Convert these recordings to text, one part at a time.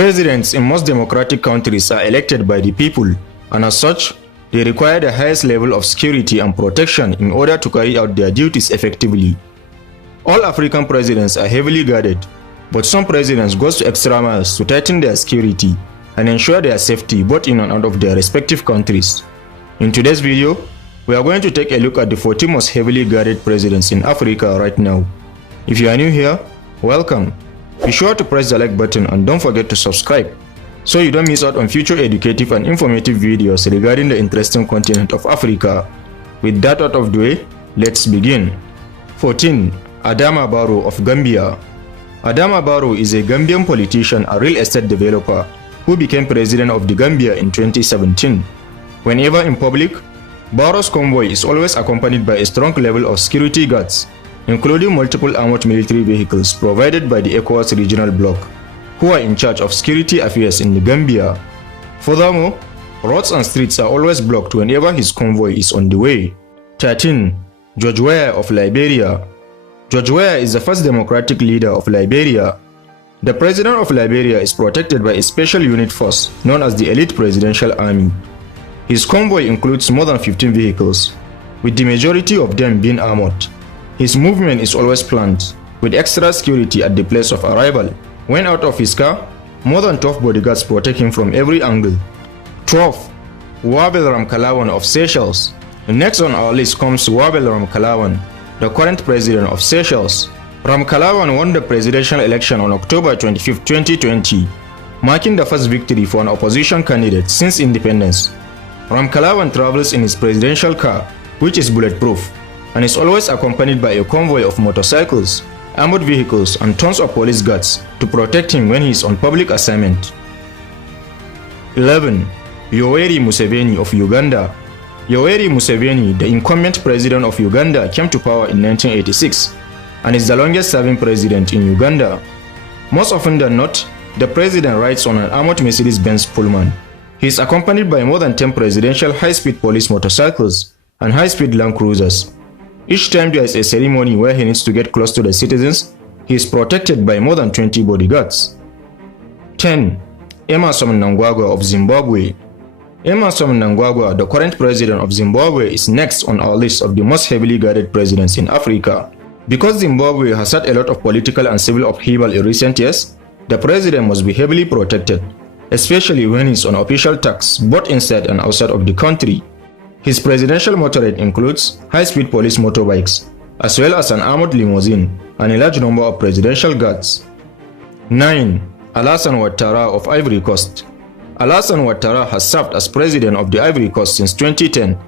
Presidents in most democratic countries are elected by the people, and as such, they require the highest level of security and protection in order to carry out their duties effectively. All African presidents are heavily guarded, but some presidents go to extra miles to tighten their security and ensure their safety both in and out of their respective countries. In today's video, we are going to take a look at the 40 most heavily guarded presidents in Africa right now. If you are new here, welcome. Be sure to press the like button and don't forget to subscribe so you don't miss out on future educative and informative videos regarding the interesting continent of Africa. With that out of the way, let's begin. 14. Adama Barrow of Gambia. Adama Barrow is a Gambian politician and real estate developer who became president of the Gambia in 2017. Whenever in public, Barrow's convoy is always accompanied by a strong level of security guards, including multiple armored military vehicles provided by the ECOWAS regional bloc, who are in charge of security affairs in the Gambia. Furthermore, roads and streets are always blocked whenever his convoy is on the way. 13. George Weah of Liberia. George Weah is the first democratic leader of Liberia. The president of Liberia is protected by a special unit force known as the Elite Presidential Army. His convoy includes more than 15 vehicles, with the majority of them being armored. His movement is always planned, with extra security at the place of arrival. When out of his car, more than 12 bodyguards protect him from every angle. 12. Wavel Ramkalawan of Seychelles. Next on our list comes Wavel Ramkalawan, the current president of Seychelles. Ramkalawan won the presidential election on October 25, 2020, marking the first victory for an opposition candidate since independence. Ramkalawan travels in his presidential car, which is bulletproof, and is always accompanied by a convoy of motorcycles, armored vehicles, and tons of police guards to protect him when he is on public assignment. 11. Yoweri Museveni of Uganda. Yoweri Museveni, the incumbent president of Uganda, came to power in 1986 and is the longest-serving president in Uganda. Most often than not, the president rides on an armored Mercedes-Benz Pullman. He is accompanied by more than 10 presidential high-speed police motorcycles and high-speed Land Cruisers. Each time there is a ceremony where he needs to get close to the citizens, he is protected by more than 20 bodyguards. 10. Emerson Mnangagwa of Zimbabwe. Emerson Mnangagwa, the current president of Zimbabwe, is next on our list of the most heavily guarded presidents in Africa. Because Zimbabwe has had a lot of political and civil upheaval in recent years, the president must be heavily protected, especially when he is on official tasks both inside and outside of the country. His presidential motorcade includes high-speed police motorbikes, as well as an armored limousine and a large number of presidential guards. 9. Alassane Ouattara of Ivory Coast. Alassane Ouattara has served as president of the Ivory Coast since 2010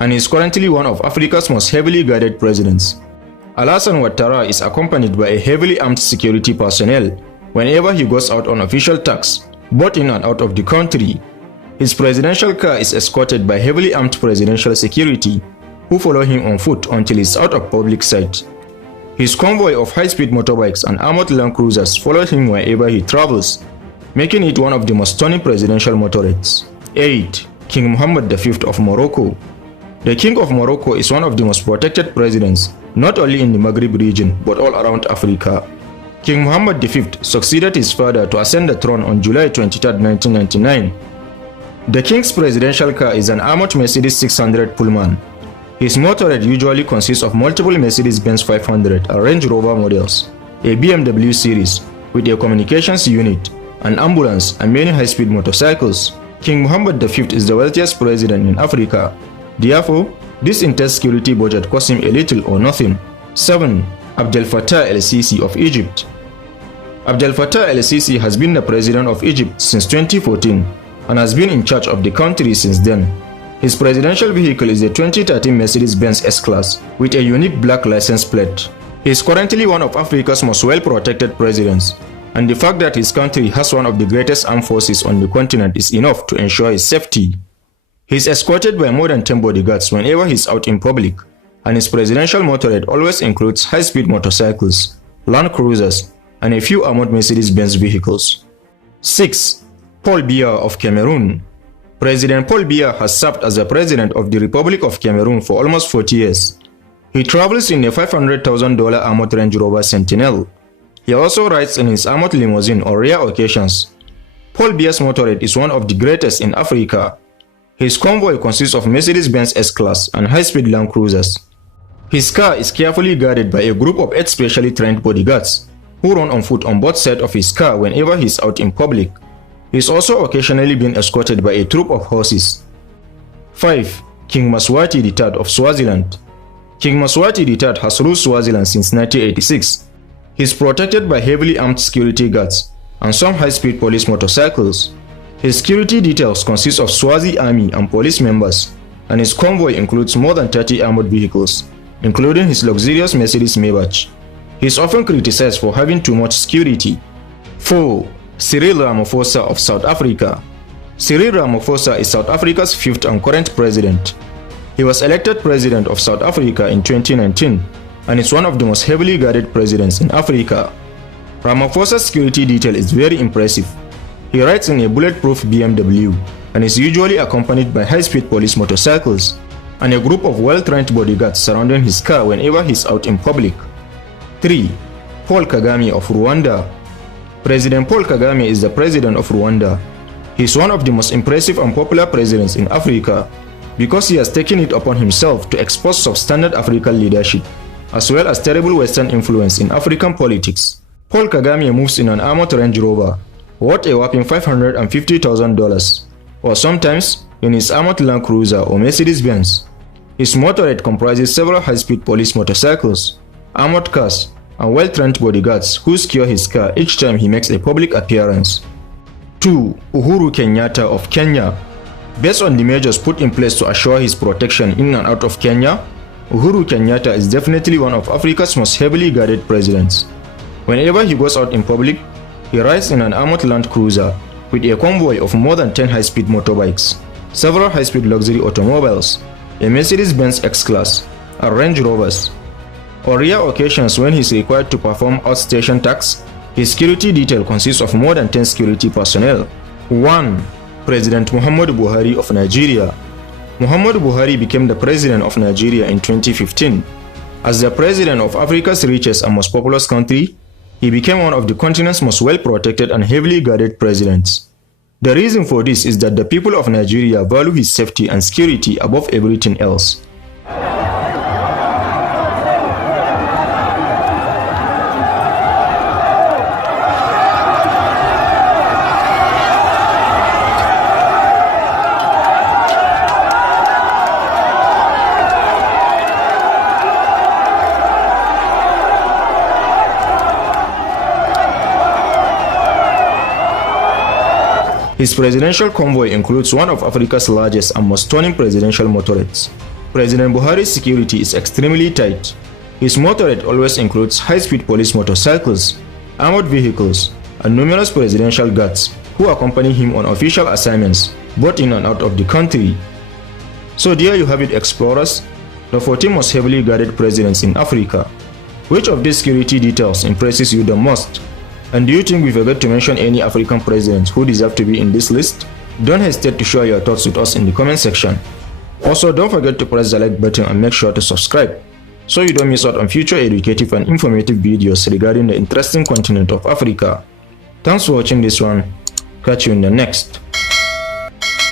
and is currently one of Africa's most heavily guarded presidents. Alassane Ouattara is accompanied by a heavily armed security personnel whenever he goes out on official tasks, both in and out of the country. His presidential car is escorted by heavily armed presidential security, who follow him on foot until he is out of public sight. His convoy of high-speed motorbikes and armored Land Cruisers follow him wherever he travels, making it one of the most stunning presidential motorcades. 8. King Mohammed V of Morocco. The King of Morocco is one of the most protected presidents, not only in the Maghreb region, but all around Africa. King Mohammed V succeeded his father to ascend the throne on July 23, 1999. The king's presidential car is an armored Mercedes 600 Pullman. His motorcade usually consists of multiple Mercedes-Benz 500 and Range Rover models, a BMW series with a communications unit, an ambulance, and many high-speed motorcycles. King Mohammed V is the wealthiest president in Africa. Therefore, this intense security budget costs him a little or nothing. 7. Abdelfatah el-Sisi of Egypt. Abdelfatah el-Sisi has been the president of Egypt since 2014 and has been in charge of the country since then. His presidential vehicle is a 2013 Mercedes-Benz S-Class with a unique black license plate. He is currently one of Africa's most well-protected presidents, and the fact that his country has one of the greatest armed forces on the continent is enough to ensure his safety. He is escorted by more than 10 bodyguards whenever he is out in public, and his presidential motorcade always includes high-speed motorcycles, Land Cruisers, and a few armored Mercedes-Benz vehicles. 6. Paul Biya of Cameroon. President Paul Biya has served as the president of the Republic of Cameroon for almost 40 years. He travels in a $500,000 armored Range Rover Sentinel. He also rides in his armored limousine on rare occasions. Paul Biya's motorrad is one of the greatest in Africa. His convoy consists of Mercedes-Benz S-Class and high-speed Land Cruisers. His car is carefully guarded by a group of 8 specially trained bodyguards who run on foot on both sides of his car whenever he is out in public. He is also occasionally being escorted by a troop of horses. 5. King Mswati III of Swaziland. King Mswati III has ruled Swaziland since 1986. He is protected by heavily armed security guards and some high-speed police motorcycles. His security details consist of Swazi army and police members, and his convoy includes more than 30 armored vehicles, including his luxurious Mercedes Maybach. He is often criticized for having too much security. 4. Cyril Ramophosa of South Africa. Cyril Ramophosa is South Africa's 5th and current president. He was elected president of South Africa in 2019 and is one of the most heavily guarded presidents in Africa. Ramaphosa's security detail is very impressive. He rides in a bulletproof BMW and is usually accompanied by high-speed police motorcycles and a group of well-trained bodyguards surrounding his car whenever he is out in public. 3. Paul Kagame of Rwanda. President Paul Kagame is the president of Rwanda. He is one of the most impressive and popular presidents in Africa because he has taken it upon himself to expose substandard African leadership, as well as terrible Western influence in African politics. Paul Kagame moves in an armored Range Rover, worth a whopping $550,000, or sometimes in his armored Land Cruiser or Mercedes-Benz. His motorrad comprises several high-speed police motorcycles, armored cars, and well-trained bodyguards who secure his car each time he makes a public appearance. 2. Uhuru Kenyatta of Kenya. Based on the measures put in place to assure his protection in and out of Kenya, Uhuru Kenyatta is definitely one of Africa's most heavily guarded presidents. Whenever he goes out in public, he rides in an armored Land Cruiser with a convoy of more than 10 high-speed motorbikes, several high-speed luxury automobiles, a Mercedes-Benz X-Class, and Range Rovers. On rare occasions when he is required to perform outstation tasks, his security detail consists of more than 10 security personnel. 1. President Muhammadu Buhari of Nigeria. Muhammadu Buhari became the president of Nigeria in 2015. As the president of Africa's richest and most populous country, he became one of the continent's most well-protected and heavily guarded presidents. The reason for this is that the people of Nigeria value his safety and security above everything else. His presidential convoy includes one of Africa's largest and most stunning presidential motorrades. President Buhari's security is extremely tight. His motorrade always includes high-speed police motorcycles, armored vehicles, and numerous presidential guards who accompany him on official assignments, both in and out of the country. So there you have it, explorers, the 14 most heavily guarded presidents in Africa. Which of these security details impresses you the most? And do you think we forgot to mention any African presidents who deserve to be in this list? Don't hesitate to share your thoughts with us in the comment section. Also, don't forget to press the like button and make sure to subscribe so you don't miss out on future educative and informative videos regarding the interesting continent of Africa. Thanks for watching this one. Catch you in the next.